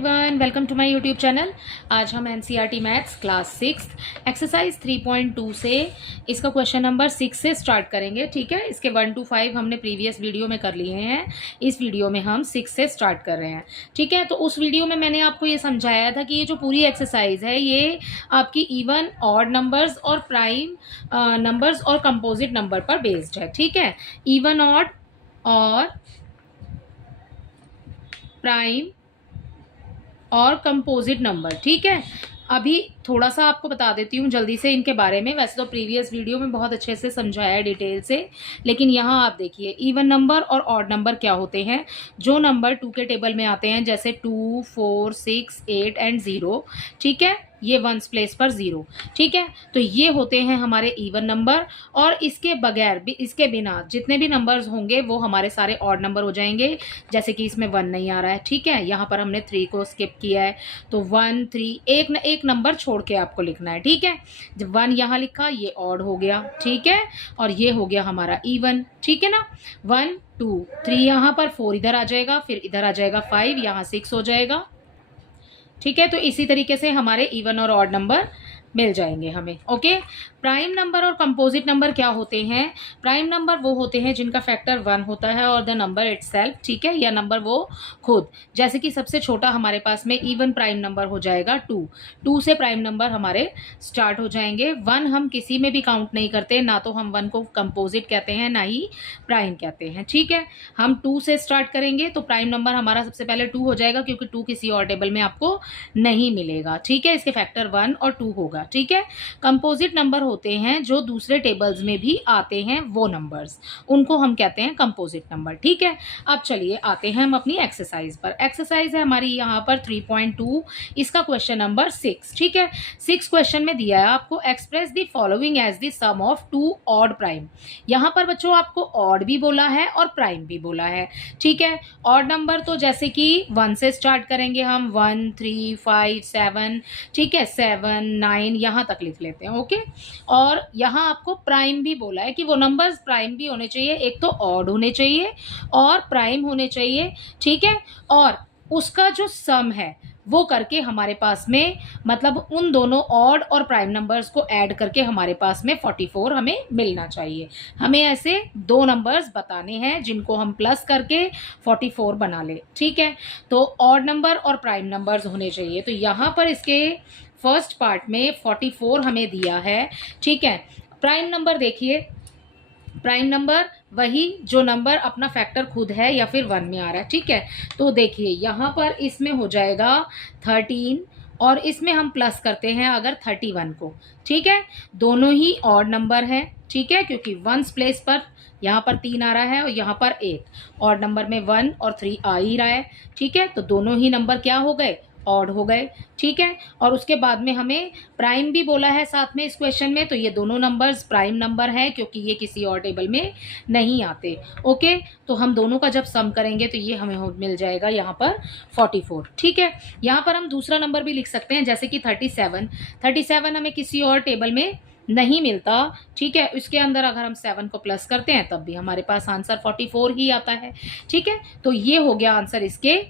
Everyone, welcome to my YouTube channel. आज हम NCERT maths class 6 exercise 3.2 से इसका क्वेश्चन नंबर 6 से स्टार्ट करेंगे। ठीक है, इसके 1 to 5 हमने प्रीवियस वीडियो में कर लिए हैं। इस वीडियो में हम 6 से स्टार्ट कर रहे हैं। ठीक है, तो उस वीडियो में मैंने आपको ये समझाया था कि ये जो पूरी एक्सरसाइज है ये आपकी इवन, ऑड नंबर्स और प्राइम नंबर्स और कंपोजिट नंबर पर बेस्ड है। ठीक है, इवन, ऑड और प्राइम और कंपोजिट नंबर। ठीक है, अभी थोड़ा सा आपको बता देती हूँ जल्दी से इनके बारे में। वैसे तो प्रीवियस वीडियो में बहुत अच्छे से समझाया है डिटेल से, लेकिन यहाँ आप देखिए इवन नंबर और ऑड नंबर क्या होते हैं। जो नंबर 2 के टेबल में आते हैं जैसे 2, 4, 6, 8 एंड 0, ठीक है, ये वंस प्लेस पर 0। ठीक है, तो ये होते हैं हमारे इवन नंबर। और इसके बगैर भी, इसके बिना जितने भी नंबर्स होंगे वो हमारे सारे ऑड नंबर हो जाएंगे। जैसे कि इसमें 1 नहीं आ रहा है। ठीक है, यहाँ पर हमने 3 को स्किप किया है, तो 1, 3 एक नंबर छोड़ के आपको लिखना है। ठीक है, जब 1 यहाँ लिखा ये ऑड हो गया। ठीक है, और ये हो गया हमारा इवन। ठीक है ना, 1, 2, 3 यहाँ पर, 4 इधर आ जाएगा, फिर इधर आ जाएगा 5, यहाँ 6 हो जाएगा। ठीक है, तो इसी तरीके से हमारे इवन और ऑड नंबर मिल जाएंगे हमें। ओके, प्राइम नंबर और कंपोजिट नंबर क्या होते हैं? प्राइम नंबर वो होते हैं जिनका फैक्टर 1 होता है और द नंबर इटसेल्फ। ठीक है, या नंबर वो खुद। जैसे कि सबसे छोटा हमारे पास में इवन प्राइम नंबर हो जाएगा 2। 2 से प्राइम नंबर हमारे स्टार्ट हो जाएंगे। 1 हम किसी में भी काउंट नहीं करते, ना तो हम 1 को कंपोजिट कहते हैं ना ही प्राइम कहते हैं। ठीक है, हम 2 से स्टार्ट करेंगे तो प्राइम नंबर हमारा सबसे पहले 2 हो जाएगा, क्योंकि 2 किसी और टेबल में आपको नहीं मिलेगा। ठीक है, इसके फैक्टर 1 और 2 होगा। ठीक है, कंपोजिट नंबर होते हैं जो दूसरे टेबल्स में भी आते हैं, वो नंबर्स, उनको हम कहते हैं कंपोजिट नंबर। ठीक है, अब चलिए आते हैं हम अपनी एक्सरसाइज पर। एक्सरसाइज है हमारी यहाँ पर 3.2, इसका क्वेश्चन नंबर 6। ठीक है, 6 क्वेश्चन में दिया है आपको, express the following as the sum of 2 odd prime. यहाँ पर बच्चों आपको ऑड भी बोला है और प्राइम भी बोला है। ठीक है, ऑड नंबर तो जैसे कि 1 से स्टार्ट करेंगे हम, 1, 3, 5, 7। ठीक है, 7, 9 यहाँ तक लिख लेते हैं। ओके, और यहाँ आपको प्राइम भी बोला है कि वो नंबर्स प्राइम भी होने चाहिए, एक तो ऑड होने चाहिए और प्राइम होने चाहिए। ठीक है, और उसका जो सम है वो करके हमारे पास में, मतलब उन दोनों ऑड और प्राइम नंबर्स को ऐड करके हमारे पास में 44 हमें मिलना चाहिए। हमें ऐसे 2 नंबर्स बताने हैं जिनको हम प्लस करके 44 बना ले। ठीक है, तो ऑड नंबर और प्राइम नंबर्स होने चाहिए। तो यहाँ पर इसके फर्स्ट पार्ट में 44 हमें दिया है। ठीक है, प्राइम नंबर देखिए, प्राइम नंबर वही जो नंबर अपना फैक्टर खुद है या फिर 1 में आ रहा है। ठीक है, तो देखिए यहाँ पर इसमें हो जाएगा 13 और इसमें हम प्लस करते हैं अगर 31 को। ठीक है, दोनों ही ऑड नंबर है। ठीक है, क्योंकि 1 प्लेस पर यहाँ पर 3 आ रहा है और यहाँ पर 8, ऑड नंबर में 1 और 3 आ ही रहा है। ठीक है, तो दोनों ही नंबर क्या हो गए, ऑड हो गए। ठीक है, और उसके बाद में हमें प्राइम भी बोला है साथ में इस क्वेश्चन में, तो ये दोनों नंबर्स प्राइम नंबर हैं क्योंकि ये किसी और टेबल में नहीं आते। ओके, तो हम दोनों का जब सम करेंगे तो ये हमें मिल जाएगा यहाँ पर 44। ठीक है, यहाँ पर हम दूसरा नंबर भी लिख सकते हैं जैसे कि 37। 37 हमें किसी और टेबल में नहीं मिलता। ठीक है, इसके अंदर अगर हम 7 को प्लस करते हैं तब भी हमारे पास आंसर 44 ही आता है। ठीक है, तो ये हो गया आंसर इसके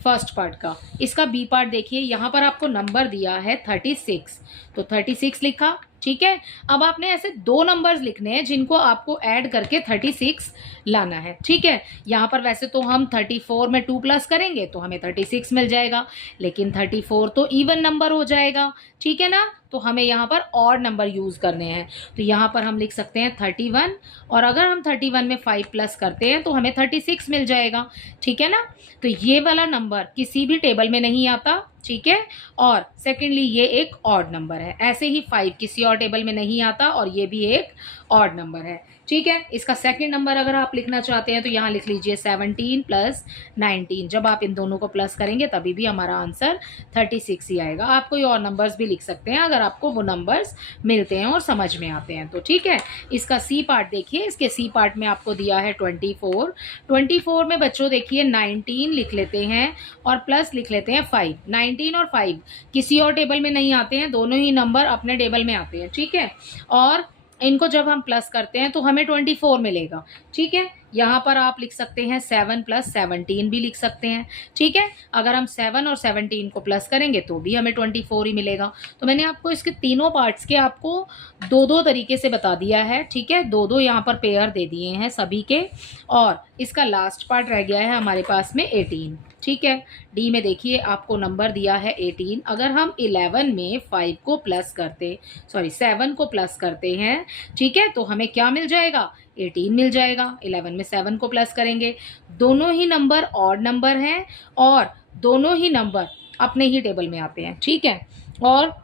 फर्स्ट पार्ट का। इसका बी पार्ट देखिए, यहाँ पर आपको नंबर दिया है 36, तो 36 लिखा। ठीक है, अब आपने ऐसे 2 नंबर्स लिखने हैं जिनको आपको ऐड करके 36 लाना है। ठीक है, यहाँ पर वैसे तो हम 34 में 2 प्लस करेंगे तो हमें 36 मिल जाएगा, लेकिन 34 तो इवन नंबर हो जाएगा। ठीक है ना, तो हमें यहाँ पर ऑड नंबर यूज करने हैं। तो यहाँ पर हम लिख सकते हैं 31, और अगर हम 31 में 5 प्लस करते हैं तो हमें 36 मिल जाएगा। ठीक है ना, तो ये वाला नंबर किसी भी टेबल में नहीं आता। ठीक है, और सेकेंडली ये एक ऑड नंबर है। ऐसे ही 5 किसी और टेबल में नहीं आता और ये भी एक ऑड नंबर है। ठीक है, इसका सेकंड नंबर अगर आप लिखना चाहते हैं तो यहाँ लिख लीजिए 17 प्लस 19। जब आप इन दोनों को प्लस करेंगे तभी भी हमारा आंसर 36 ही आएगा। आप कोई और नंबर्स भी लिख सकते हैं अगर आपको वो नंबर्स मिलते हैं और समझ में आते हैं तो। ठीक है, इसका सी पार्ट देखिए, इसके सी पार्ट में आपको दिया है 24। 24 में बच्चों देखिए 19 लिख लेते हैं और प्लस लिख लेते हैं 5। 19 और 5 किसी और टेबल में नहीं आते हैं, दोनों ही नंबर अपने टेबल में आते हैं। ठीक है, और इनको जब हम प्लस करते हैं तो हमें 24 मिलेगा। ठीक है, यहाँ पर आप लिख सकते हैं 7 + 17 भी लिख सकते हैं, ठीक है। अगर हम 7 और 17 को प्लस करेंगे तो भी हमें 24 ही मिलेगा। तो मैंने आपको इसके तीनों पार्ट्स के आपको दो दो तरीके से बता दिया है, ठीक है। दो दो यहाँ पर पेयर दे दिए हैं सभी के, और इसका लास्ट पार्ट रह गया है हमारे पास में 18, ठीक है। डी में देखिए आपको नंबर दिया है 18। अगर हम 11 में 5 को प्लस करते, सॉरी 7 को प्लस करते हैं, ठीक है, तो हमें क्या मिल जाएगा, 18 मिल जाएगा। 11 में 7 को प्लस करेंगे। दोनों ही नंबर ऑड नंबर हैं और दोनों ही नंबर अपने ही टेबल में आते हैं, ठीक है। और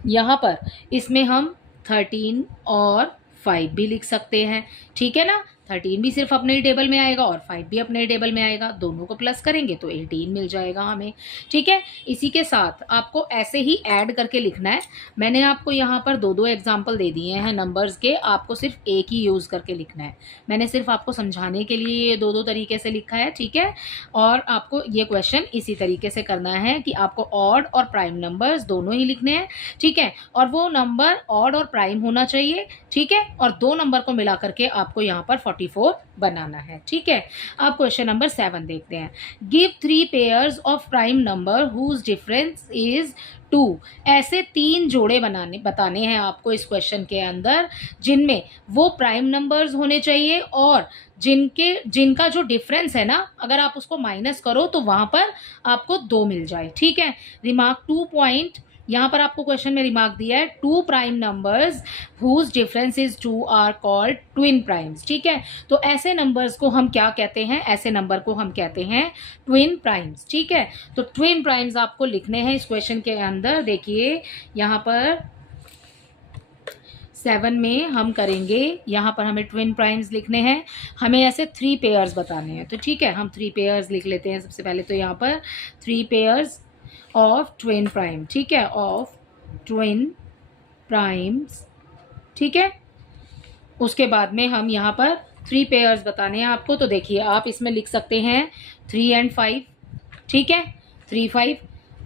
यहाँ पर इसमें हम 13 और 5 भी लिख सकते हैं, ठीक है ना। 13 भी सिर्फ अपने ही टेबल में आएगा और 5 भी अपने ही टेबल में आएगा। दोनों को प्लस करेंगे तो 18 मिल जाएगा हमें, ठीक है। इसी के साथ आपको ऐसे ही ऐड करके लिखना है। मैंने आपको यहाँ पर दो दो एग्जाम्पल दे दिए हैं नंबर्स के, आपको सिर्फ एक ही यूज़ करके लिखना है। मैंने सिर्फ आपको समझाने के लिए ये दो दो तरीके से लिखा है, ठीक है। और आपको ये क्वेश्चन इसी तरीके से करना है कि आपको ऑड और प्राइम नंबर्स दोनों ही लिखने हैं, ठीक है। और वो नंबर ऑड और प्राइम होना चाहिए, ठीक है। और दो नंबर को मिला करके आपको यहाँ पर 44 बनाना है, ठीक है। अब क्वेश्चन नंबर 7 देखते हैं। Give 3 pairs of prime number whose difference is 2। ऐसे 3 जोड़े बताने हैं आपको इस क्वेश्चन के अंदर, जिनमें वो प्राइम नंबर्स होने चाहिए और जिनका जो डिफरेंस है ना, अगर आप उसको माइनस करो तो वहां पर आपको 2 मिल जाए, ठीक है। रिमार्क 2 पॉइंट, यहाँ पर आपको क्वेश्चन में रिमार्क दिया है, 2 prime numbers whose difference is 2 are called twin primes, ठीक है। तो ऐसे नंबर्स को हम क्या कहते हैं, ऐसे नंबर को हम कहते हैं ट्विन प्राइम्स, ठीक है। तो ट्विन प्राइम्स आपको लिखने हैं इस क्वेश्चन के अंदर। देखिए यहाँ पर 7 में हम करेंगे, यहाँ पर हमें ट्विन प्राइम्स लिखने हैं। हमें ऐसे 3 पेयर्स बताने हैं, तो ठीक है, हम 3 पेयर्स लिख लेते हैं। सबसे पहले तो यहाँ पर 3 पेयर्स ऑफ ट्विन प्राइम, ठीक है, ऑफ ट्विन प्राइम्स, ठीक है। उसके बाद में हम यहाँ पर 3 पेयर्स बताने हैं आपको। तो देखिए आप इसमें लिख सकते हैं 3 और 5, ठीक है। 3, 5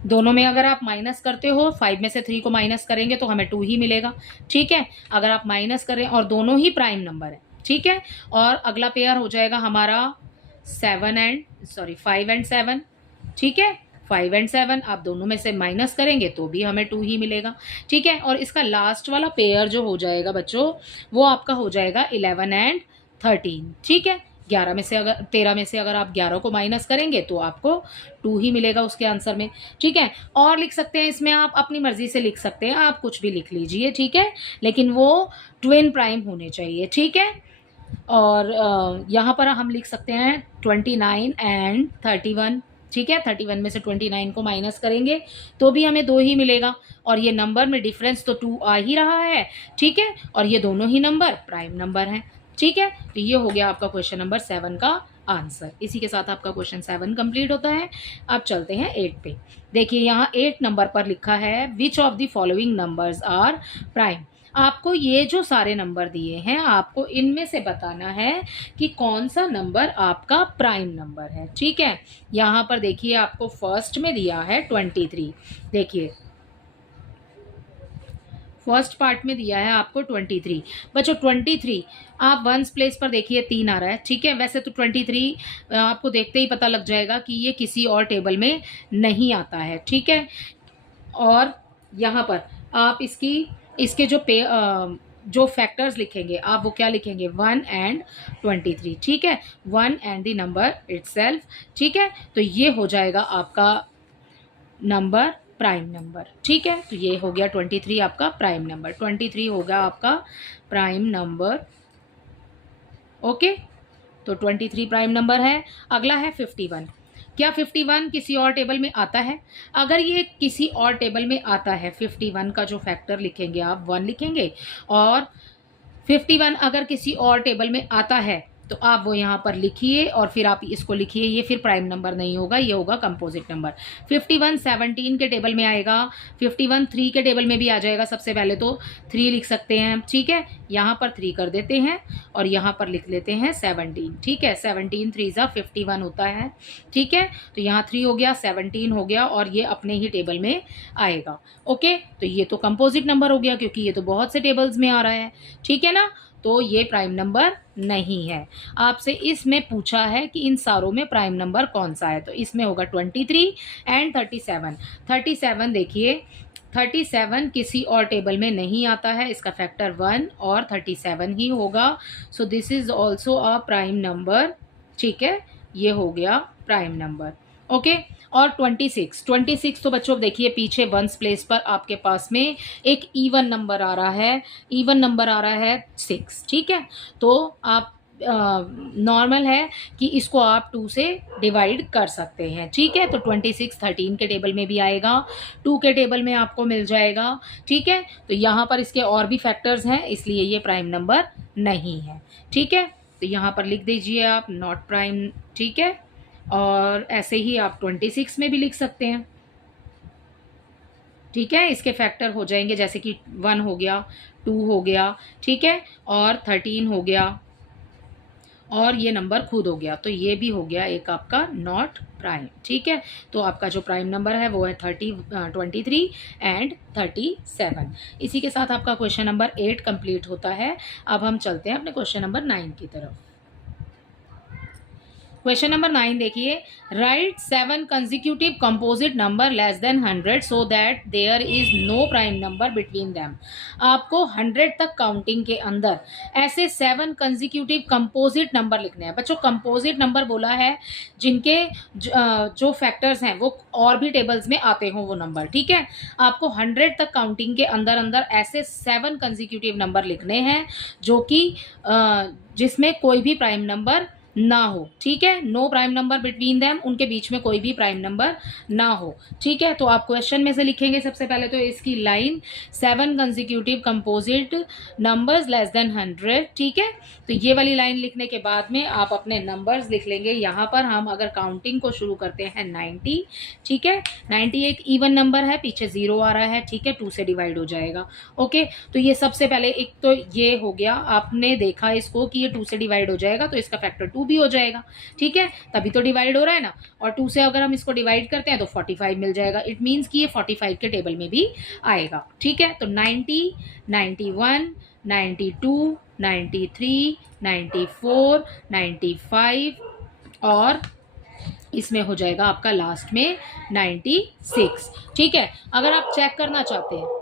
दोनों में अगर आप माइनस करते हो, 5 में से 3 को माइनस करेंगे तो हमें 2 ही मिलेगा, ठीक है। अगर आप माइनस करें, और दोनों ही प्राइम नंबर है, ठीक है। और अगला पेयर हो जाएगा हमारा 5 और 7, ठीक है। 5 और 7 आप दोनों में से माइनस करेंगे तो भी हमें 2 ही मिलेगा, ठीक है। और इसका लास्ट वाला पेयर जो हो जाएगा बच्चों, वो आपका हो जाएगा 11 और 13, ठीक है। 13 में से अगर आप 11 को माइनस करेंगे तो आपको 2 ही मिलेगा उसके आंसर में, ठीक है। और लिख सकते हैं इसमें, आप अपनी मर्जी से लिख सकते हैं, आप कुछ भी लिख लीजिए, ठीक है, लेकिन वो ट्विन प्राइम होने चाहिए, ठीक है। और यहाँ पर हम लिख सकते हैं 29 और 31, ठीक है। 31 में से 29 को माइनस करेंगे तो भी हमें 2 ही मिलेगा, और ये नंबर में डिफरेंस तो 2 आ ही रहा है, ठीक है। और ये दोनों ही नंबर प्राइम नंबर हैं, ठीक है। तो ये हो गया आपका क्वेश्चन नंबर 7 का आंसर। इसी के साथ आपका क्वेश्चन 7 कंप्लीट होता है। अब चलते हैं 8 पे। देखिए यहाँ 8 नंबर पर लिखा है, which of the following numbers are prime. आपको ये जो सारे नंबर दिए हैं, आपको इनमें से बताना है कि कौन सा नंबर आपका प्राइम नंबर है, ठीक है। यहाँ पर देखिए आपको फर्स्ट में दिया है 23। देखिए फर्स्ट पार्ट में दिया है आपको 23। बच्चों 23 आप वंस प्लेस पर देखिए 3 आ रहा है, ठीक है। वैसे तो 23 आपको देखते ही पता लग जाएगा कि ये किसी और टेबल में नहीं आता है, ठीक है। और यहाँ पर आप इसके जो फैक्टर्स लिखेंगे, आप वो क्या लिखेंगे, 1 और 23, ठीक है। 1 एंड द नंबर इटसेल्फ, ठीक है। तो ये हो जाएगा आपका नंबर प्राइम नंबर, ठीक है। तो ये हो गया 23 आपका प्राइम नंबर, 23 होगा आपका प्राइम नंबर, ओके। तो 23 प्राइम नंबर है। अगला है 51। क्या 51 किसी और टेबल में आता है? अगर ये किसी और टेबल में आता है, 51 का जो फैक्टर लिखेंगे आप 1 लिखेंगे, और 51 अगर किसी और टेबल में आता है तो आप वो यहाँ पर लिखिए और फिर आप इसको लिखिए। ये फिर प्राइम नंबर नहीं होगा, ये होगा कंपोजिट नंबर। 51 17 के टेबल में आएगा, 51 3 के टेबल में भी आ जाएगा। सबसे पहले तो 3 लिख सकते हैं, ठीक है। यहाँ पर 3 कर देते हैं और यहाँ पर लिख लेते हैं 17, ठीक है। 17 3 जा 51 होता है, ठीक है। तो यहाँ 3 हो गया, 17 हो गया, और ये अपने ही टेबल में आएगा, ओके। तो ये तो कंपोजिट नंबर हो गया, क्योंकि ये तो बहुत से टेबल्स में आ रहा है, ठीक है ना। तो ये प्राइम नंबर नहीं है। आपसे इसमें पूछा है कि इन सारों में प्राइम नंबर कौन सा है, तो इसमें होगा 23 एंड 37। 37 देखिए, 37 किसी और टेबल में नहीं आता है, इसका फैक्टर 1 और 37 ही होगा। So this is also a prime number, ठीक है, ये हो गया प्राइम नंबर। ओके, और 26 तो बच्चों देखिए पीछे वंस प्लेस पर आपके पास में एक इवन नंबर आ रहा है, इवन नंबर आ रहा है 6, ठीक है। तो आप नॉर्मल है कि इसको आप 2 से डिवाइड कर सकते हैं, ठीक है। तो 26 13 के टेबल में भी आएगा, 2 के टेबल में आपको मिल जाएगा, ठीक है। तो यहाँ पर इसके और भी फैक्टर्स हैं, इसलिए ये प्राइम नंबर नहीं है, ठीक है। तो यहाँ पर लिख दीजिए आप नॉट प्राइम, ठीक है। और ऐसे ही आप 26 में भी लिख सकते हैं, ठीक है। इसके फैक्टर हो जाएंगे जैसे कि 1 हो गया, 2 हो गया, ठीक है, और 13 हो गया, और ये नंबर खुद हो गया, तो ये भी हो गया एक आपका नॉट प्राइम, ठीक है। तो आपका जो प्राइम नंबर है वो है 23 एंड 37। इसी के साथ आपका क्वेश्चन नंबर 8 कंप्लीट होता है। अब हम चलते हैं अपने क्वेश्चन नंबर 9 की तरफ। क्वेश्चन नंबर 9 देखिए, write 7 consecutive composite number less than 100 so that there is no prime number between them. आपको 100 तक काउंटिंग के अंदर ऐसे 7 कंसेक्यूटिव कंपोजिट नंबर लिखने हैं। बच्चों कंपोजिट नंबर बोला है जिनके जो फैक्टर्स हैं वो और भी टेबल्स में आते हों वो नंबर, ठीक है। आपको 100 तक काउंटिंग के अंदर अंदर ऐसे 7 कंसेक्यूटिव नंबर लिखने हैं जो कि जिसमें कोई भी प्राइम नंबर ना हो, ठीक है। No prime number between them, उनके बीच में कोई भी प्राइम नंबर ना हो, ठीक है। तो आप क्वेश्चन में से लिखेंगे सबसे पहले तो इसकी line 7 consecutive composite numbers less than 100, ठीक है। तो ये वाली लाइन लिखने के बाद में आप अपने नंबर्स लिख लेंगे। यहाँ पर हम अगर काउंटिंग को शुरू करते हैं 90, ठीक है। 90 एक इवन नंबर है, पीछे 0 आ रहा है, ठीक है, 2 से डिवाइड हो जाएगा। ओके, तो ये सबसे पहले एक तो ये हो गया, आपने देखा इसको कि ये 2 से डिवाइड हो जाएगा, तो इसका फैक्टर 2 भी हो जाएगा, ठीक है, तभी तो डिवाइड हो रहा है ना। और 2 से अगर हम इसको डिवाइड करते हैं तो 45 मिल जाएगा। इट मीन्स कि ये 45 के टेबल में भी आएगा, ठीक है। तो 90, 91, 92, 93, 94, 95 और इसमें हो जाएगा आपका लास्ट में 96, ठीक है। अगर आप चेक करना चाहते हैं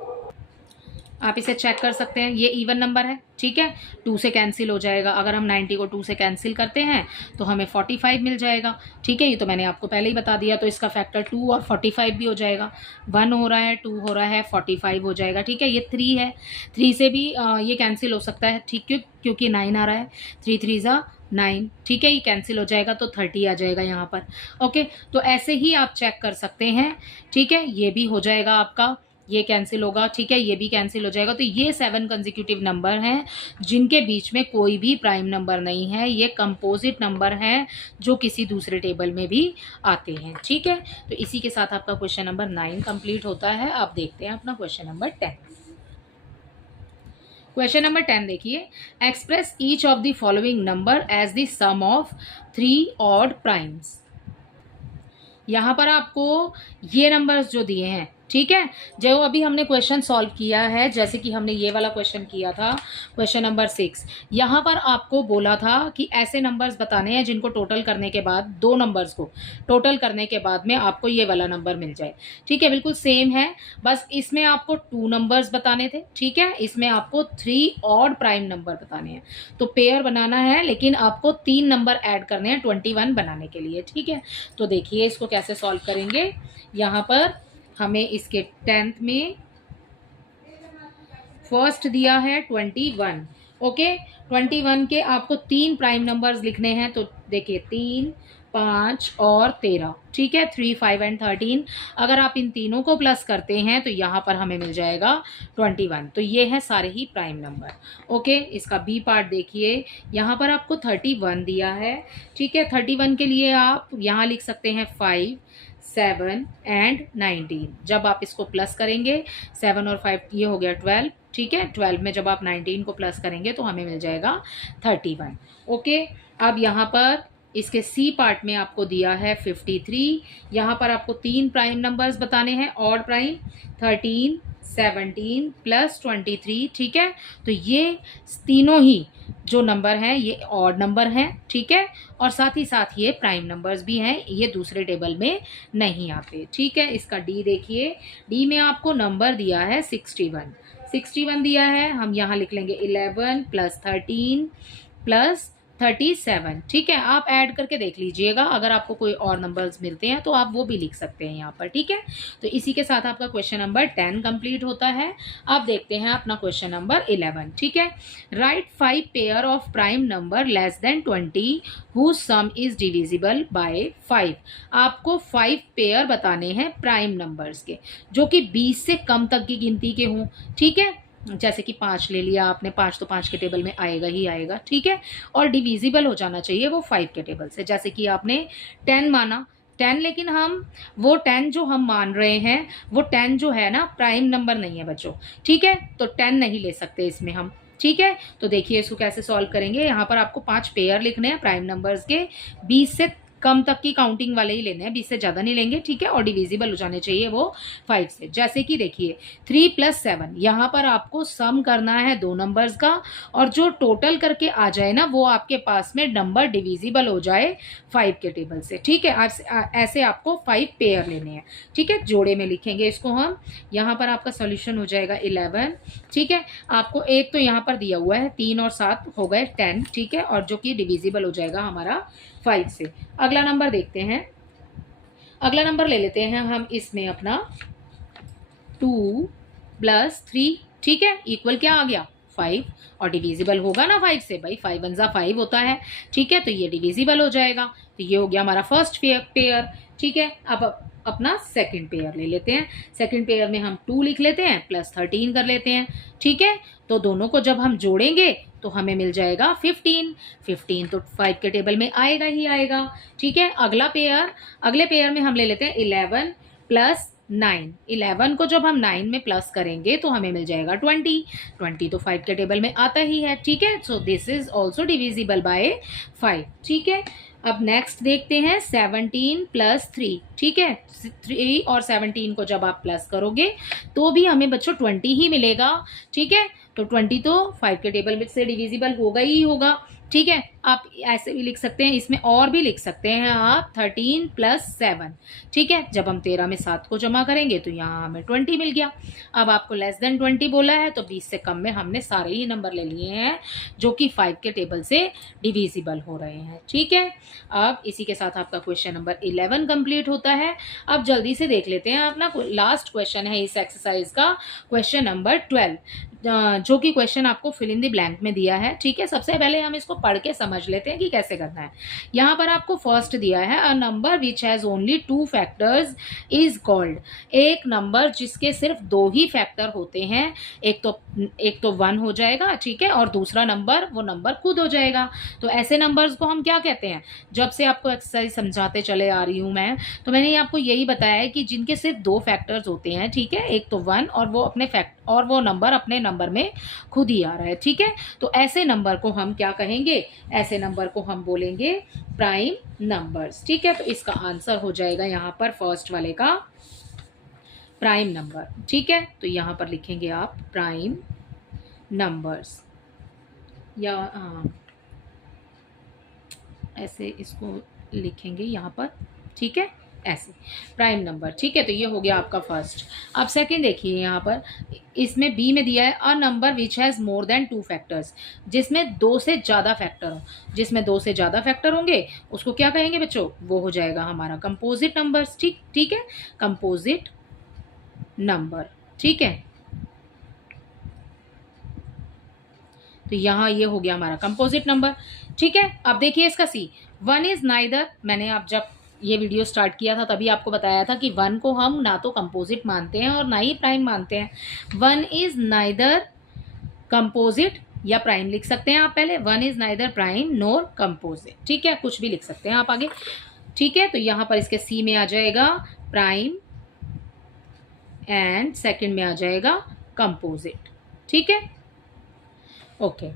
आप इसे चेक कर सकते हैं, ये इवन नंबर है, ठीक है, 2 से कैंसिल हो जाएगा। अगर हम 90 को 2 से कैंसिल करते हैं तो हमें 45 मिल जाएगा, ठीक है। ये तो मैंने आपको पहले ही बता दिया। तो इसका फैक्टर 2 और 45 भी हो जाएगा। 1 हो रहा है, 2 हो रहा है, 45 हो जाएगा, ठीक है। ये 3 है, 3 से भी ये कैंसिल हो सकता है, ठीक, क्योंकि 9 आ रहा है, 3 3 ज़ा 9, ठीक है, ये कैंसिल हो जाएगा तो 30 आ जाएगा यहाँ पर। ओके, तो ऐसे ही आप चेक कर सकते हैं, ठीक है। ये भी हो जाएगा आपका, ये कैंसिल होगा, ठीक है, ये भी कैंसिल हो जाएगा। तो ये 7 कंसेक्यूटिव नंबर हैं जिनके बीच में कोई भी प्राइम नंबर नहीं है। ये कंपोजिट नंबर हैं जो किसी दूसरे टेबल में भी आते हैं, ठीक है। तो इसी के साथ आपका क्वेश्चन नंबर 9 कंप्लीट होता है। आप देखते हैं अपना क्वेश्चन नंबर 10। क्वेश्चन नंबर 10 देखिए, express each of the following number as the sum of 3 odd primes. यहाँ पर आपको ये नंबर्स जो दिए हैं, ठीक है, जो अभी हमने क्वेश्चन सॉल्व किया है, जैसे कि हमने ये वाला क्वेश्चन किया था क्वेश्चन नंबर 6, यहाँ पर आपको बोला था कि ऐसे नंबर्स बताने हैं जिनको टोटल करने के बाद, 2 नंबर्स को टोटल करने के बाद में आपको ये वाला नंबर मिल जाए, ठीक है। बिल्कुल सेम है, बस इसमें आपको 2 नंबर्स बताने थे, ठीक है, इसमें आपको 3 ऑड प्राइम नंबर बताने हैं। तो पेयर बनाना है लेकिन आपको 3 नंबर ऐड करने हैं 21 बनाने के लिए, ठीक है। तो देखिए इसको कैसे सॉल्व करेंगे। यहाँ पर हमें इसके 10th में फर्स्ट दिया है 21, ओके। 21 के आपको 3 प्राइम नंबर्स लिखने हैं, तो देखिए 3, 5 और 13, ठीक है, 3, 5 एंड 13। अगर आप इन तीनों को प्लस करते हैं तो यहाँ पर हमें मिल जाएगा 21। तो ये है सारे ही प्राइम नंबर, ओके। इसका बी पार्ट देखिए, यहाँ पर आपको 31 दिया है, ठीक है। 31 के लिए आप यहाँ लिख सकते हैं 5, 7 एंड 19। जब आप इसको प्लस करेंगे 7 और 5, ये हो गया 12, ठीक है। 12 में जब आप 19 को प्लस करेंगे तो हमें मिल जाएगा 31, ओके। अब यहाँ पर इसके सी पार्ट में आपको दिया है 53। यहाँ पर आपको 3 प्राइम नंबर्स बताने हैं, ऑड प्राइम 13, 17 प्लस 23, ठीक है। तो ये तीनों ही जो नंबर हैं ये ऑड नंबर हैं, ठीक है, और साथ ही साथ ये प्राइम नंबर्स भी हैं, ये दूसरे टेबल में नहीं आते, ठीक है। इसका डी देखिए, डी में आपको नंबर दिया है 61 दिया है। हम यहाँ लिख लेंगे 11 प्लस 13 प्लस 37, ठीक है। आप ऐड करके देख लीजिएगा, अगर आपको कोई और नंबर्स मिलते हैं तो आप वो भी लिख सकते हैं यहाँ पर, ठीक है। तो इसी के साथ आपका क्वेश्चन नंबर 10 कंप्लीट होता है। अब देखते हैं अपना क्वेश्चन नंबर 11, ठीक है। Write 5 pair of prime number less than 20 whose sum is divisible by 5। आपको 5 पेयर बताने हैं प्राइम नंबर्स के जो कि 20 से कम तक की गिनती के हों, ठीक है। जैसे कि 5 ले लिया आपने, 5 तो 5 के टेबल में आएगा ही आएगा, ठीक है। और डिविजिबल हो जाना चाहिए वो 5 के टेबल से। जैसे कि आपने 10 माना, 10, लेकिन हम वो 10 जो हम मान रहे हैं वो 10 जो है ना प्राइम नंबर नहीं है बच्चों, ठीक है। तो 10 नहीं ले सकते इसमें हम, ठीक है। तो देखिए इसको कैसे सॉल्व करेंगे। यहाँ पर आपको 5 पेयर लिखने हैं प्राइम नंबर्स के, 20 से कम तक की काउंटिंग वाले ही लेने हैं, 20 से ज़्यादा नहीं लेंगे, ठीक है। और डिविजिबल हो जाने चाहिए वो 5 से। जैसे कि देखिए 3 प्लस 7, यहाँ पर आपको सम करना है दो नंबर्स का, और जो टोटल करके आ जाए ना वो आपके पास में नंबर डिविजिबल हो जाए 5 के टेबल से, ठीक है। ऐसे आपको 5 पेयर लेने हैं, ठीक है। जोड़े में लिखेंगे इसको हम। यहाँ पर आपका सोल्यूशन हो जाएगा 11, ठीक है। आपको एक तो यहाँ पर दिया हुआ है 3 और 7 हो गए 10, ठीक है, और जो कि डिविजिबल हो जाएगा हमारा 5 से। अगला नंबर देखते हैं। अगला नंबर ले लेते हैं हम इसमें अपना 2 प्लस 3, ठीक है, इक्वल क्या आ गया 5, और डिविजिबल होगा ना 5 से, भाई 5 1 जा 5 होता है, ठीक है। तो ये डिविजिबल हो जाएगा। तो ये हो गया हमारा फर्स्ट पेयर, ठीक है। अब अपना सेकंड पेयर ले लेते हैं। सेकंड पेयर में हम 2 लिख लेते हैं प्लस 13 कर लेते हैं, ठीक है। तो दोनों को जब हम जोड़ेंगे तो हमें मिल जाएगा 15 तो 5 के टेबल में आएगा ही आएगा, ठीक है। अगले पेयर में हम ले लेते हैं 11 प्लस 9। 11 को जब हम 9 में प्लस करेंगे तो हमें मिल जाएगा 20 तो 5 के टेबल में आता ही है, ठीक है। So this is also divisible by 5, ठीक है। अब नेक्स्ट देखते हैं 17 प्लस 3, ठीक है। 3 और 17 को जब आप प्लस करोगे तो भी हमें बच्चों 20 ही मिलेगा, ठीक है। तो 20 तो 5 के टेबल में से डिविजिबल होगा ही होगा, ठीक है। आप ऐसे भी लिख सकते हैं, इसमें और भी लिख सकते हैं आप 13 प्लस 7, ठीक है। जब हम 13 में 7 को जमा करेंगे तो यहाँ हमें 20 मिल गया। अब आपको लेस देन 20 बोला है तो 20 से कम में हमने सारे ही नंबर ले लिए हैं जो कि 5 के टेबल से डिविजिबल हो रहे हैं, ठीक है। अब इसी के साथ आपका क्वेश्चन नंबर 11 कंप्लीट होता है। अब जल्दी से देख लेते हैं अपना लास्ट क्वेश्चन है इस एक्सरसाइज का, क्वेश्चन नंबर 12, जो कि क्वेश्चन आपको फिल इन द ब्लैंक में दिया है, ठीक है। सबसे पहले हम इसको पढ़ के समझ लेते हैं कि कैसे करना है। यहाँ पर आपको फर्स्ट दिया है a number which has only 2 factors is called. एक नंबर जिसके सिर्फ 2 ही फैक्टर होते हैं, एक तो 1 हो जाएगा, ठीक है, और दूसरा नंबर वो नंबर खुद हो जाएगा। तो ऐसे नंबर्स को हम क्या कहते हैं? जब से आपको एक्सरसाइज समझाते चले आ रही हूँ मैं, तो मैंने आपको यही बताया है कि जिनके सिर्फ 2 फैक्टर्स होते हैं, ठीक है, एक तो 1 और वो नंबर अपने नंबर में खुद ही आ रहा है, ठीक है। तो ऐसे नंबर को हम क्या कहेंगे? ऐसे नंबर को हम बोलेंगे प्राइम नंबर्स, ठीक है। तो इसका आंसर हो जाएगा यहाँ पर फर्स्ट वाले का प्राइम नंबर, ठीक है। तो यहाँ पर लिखेंगे आप प्राइम नंबर्स, या ऐसे इसको लिखेंगे यहाँ पर, ठीक है, ऐसे प्राइम नंबर, ठीक है। तो ये हो गया आपका फर्स्ट। अब सेकंड देखिए, यहाँ पर इसमें बी में दिया है a number which has more than 2 factors, जिसमें 2 से ज़्यादा फैक्टर हो। जिसमें 2 से ज़्यादा फैक्टर होंगे उसको क्या कहेंगे बच्चों? वो हो जाएगा हमारा कंपोजिट नंबर्स, ठीक है, कंपोजिट नंबर, ठीक है। तो यहाँ ये हो गया हमारा कंपोजिट नंबर, ठीक है। अब देखिए इसका सी, 1 इज नाइदर। मैंने आप जब ये वीडियो स्टार्ट किया था तभी आपको बताया था कि 1 को हम ना तो कंपोजिट मानते हैं और ना ही प्राइम मानते हैं। 1 इज नाइदर कंपोजिट या प्राइम लिख सकते हैं आप पहले। 1 is neither prime NOR composite, ठीक है, कुछ भी लिख सकते हैं आप आगे, ठीक है। तो यहाँ पर इसके सी में आ जाएगा प्राइम एंड सेकंड में आ जाएगा कंपोजिट, ठीक है, ओके।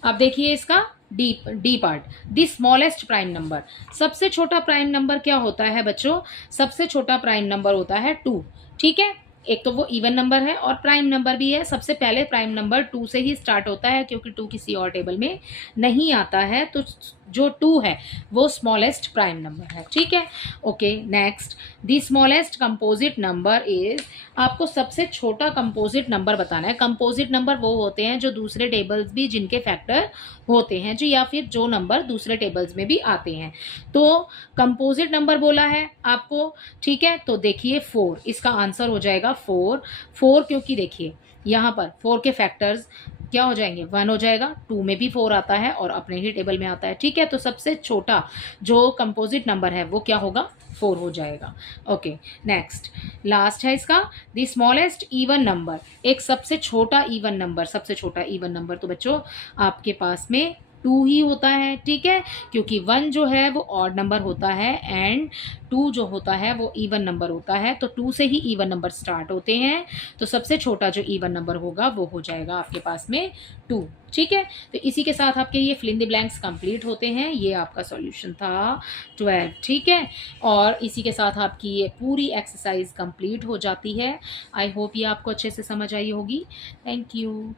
अब देखिए इसका D part, the smallest prime number. सबसे छोटा प्राइम नंबर क्या होता है बच्चों? सबसे छोटा प्राइम नंबर होता है 2, ठीक है। एक तो वो इवन नंबर है और प्राइम नंबर भी है। सबसे पहले प्राइम नंबर 2 से ही स्टार्ट होता है, क्योंकि 2 किसी और टेबल में नहीं आता है, तो जो 2 है वो स्मॉलेस्ट प्राइम नंबर है। ठीक है, okay. Next, the smallest composite number is, आपको सबसे छोटा कंपोजिट नंबर बताना है। कंपोजिट नंबर वो होते हैं जो दूसरे टेबल्स भी जिनके फैक्टर होते हैं, जो या फिर जो नंबर दूसरे टेबल्स में भी आते हैं। तो कंपोजिट नंबर बोला है आपको, ठीक है। तो देखिए 4, इसका आंसर हो जाएगा 4, क्योंकि देखिए यहाँ पर 4 के फैक्टर्स क्या हो जाएंगे, 1 हो जाएगा, 2 में भी 4 आता है और अपने ही टेबल में आता है। ठीक है, तो सबसे छोटा जो कंपोजिट नंबर है वो क्या होगा, 4 हो जाएगा। ओके, नेक्स्ट, लास्ट है इसका, द स्मॉलेस्ट इवन नंबर, एक सबसे छोटा इवन नंबर। सबसे छोटा इवन नंबर तो बच्चों आपके पास में 2 ही होता है। ठीक है, क्योंकि 1 जो है वो ऑड नंबर होता है एंड 2 जो होता है वो इवन नंबर होता है, तो 2 से ही इवन नंबर स्टार्ट होते हैं। तो सबसे छोटा जो इवन नंबर होगा वो हो जाएगा आपके पास में 2। ठीक है, तो इसी के साथ आपके ये fill in the blanks complete होते हैं। ये आपका सॉल्यूशन था 12। ठीक है, और इसी के साथ आपकी ये पूरी एक्सरसाइज कंप्लीट हो जाती है। आई होप ये आपको अच्छे से समझ आई होगी। Thank you.